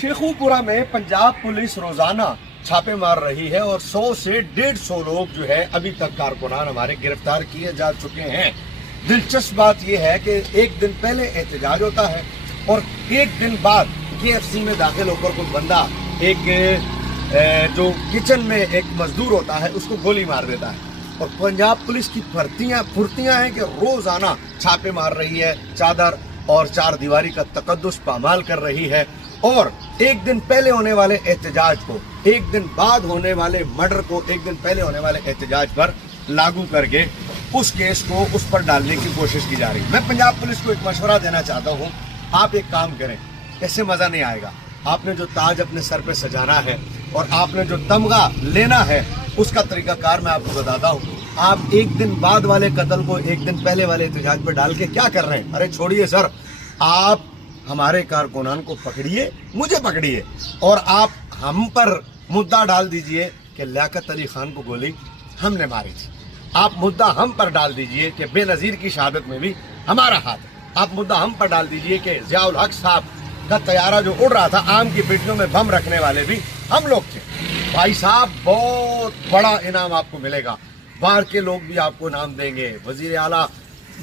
शेखुपुरा में पंजाब पुलिस रोजाना छापे मार रही है और 100 से 150 लोग जो है अभी तक कारकुनान हमारे गिरफ्तार किए जा चुके हैं। दिलचस्प बात यह है कि एक दिन पहले एहतजाज होता है और एक दिन बाद KFC में दाखिल होकर कोई बंदा एक जो किचन में एक मजदूर होता है उसको गोली मार देता है। और पंजाब पुलिस की फुर्तियां हैं कि रोजाना छापे मार रही है, चादर और चार दीवारी का तकद्दुस पामाल कर रही है और एक दिन पहले होने वाले एहतजाज को, एक दिन बाद होने वाले मर्डर को एक दिन पहले होने वाले एहतजाज पर लागू करके उस केस को उस पर डालने की कोशिश की जा रही है। मैं पंजाब पुलिस को एक मशवरा देना चाहता हूँ, आप एक काम करें, ऐसे मजा नहीं आएगा। आपने जो ताज अपने सर पे सजाना है और आपने जो तमगा लेना है उसका तरीकाकार मैं आपको बताता हूँ। आप एक दिन बाद वाले कत्ल को एक दिन पहले वाले एहतजाज पर डाल के क्या कर रहे हैं? अरे छोड़िए सर, आप हमारे कारकुनान को पकड़िए, मुझे पकड़िए और आप हम पर मुद्दा डाल दीजिए कि लियाकत अली खान को गोली हमने मारी थी। आप मुद्दा हम पर डाल दीजिए कि बेनज़ीर की शहादत में भी हमारा हाथ है। आप मुद्दा हम पर डाल दीजिए कि ज़ियाउल हक साहब का तैयारा जो उड़ रहा था, आम की पेटियों में बम रखने वाले भी हम लोग थे। भाई साहब, बहुत बड़ा इनाम आपको मिलेगा। बाहर के लोग भी आपको इनाम देंगे, वजीर आला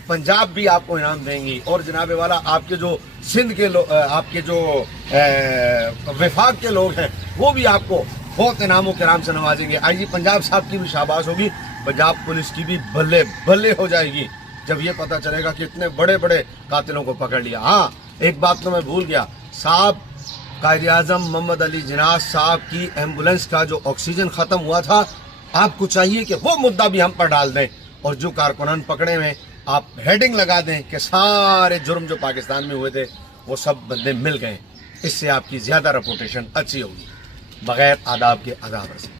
पंजाब भी आपको इनाम देंगी और जनाबे वाला आपके जो सिंध के लोग, आपके जो विफाक के लोग हैं वो भी आपको बहुत इनामों के नाम से नवाजेंगे। IG पंजाब साहब की भी शाबाश होगी, पंजाब पुलिस की भी बल्ले बल्ले हो जाएगी जब ये पता चलेगा कि इतने बड़े बड़े कातिलों को पकड़ लिया। हाँ, एक बात तो मैं भूल गया साहब, कायद आज़म मोहम्मद अली जिन्नाह साहब की एम्बुलेंस का जो ऑक्सीजन खत्म हुआ था, आपको चाहिए कि वो मुद्दा भी हम पर डाल दें और जो कारकुनान पकड़े हुए आप हेडिंग लगा दें कि सारे जुर्म जो पाकिस्तान में हुए थे वो सब बंदे मिल गए। इससे आपकी ज्यादा रेपुटेशन अच्छी होगी। बगैर आदाब के आदाब से